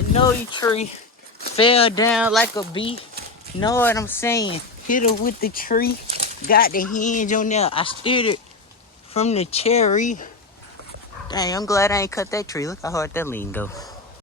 magnolia tree fell down like a bee. Know what I'm saying? Hit her with the tree. Got the hinge on there. I steered it from the cherry. Dang, I'm glad I ain't cut that tree. Look how hard that lean go.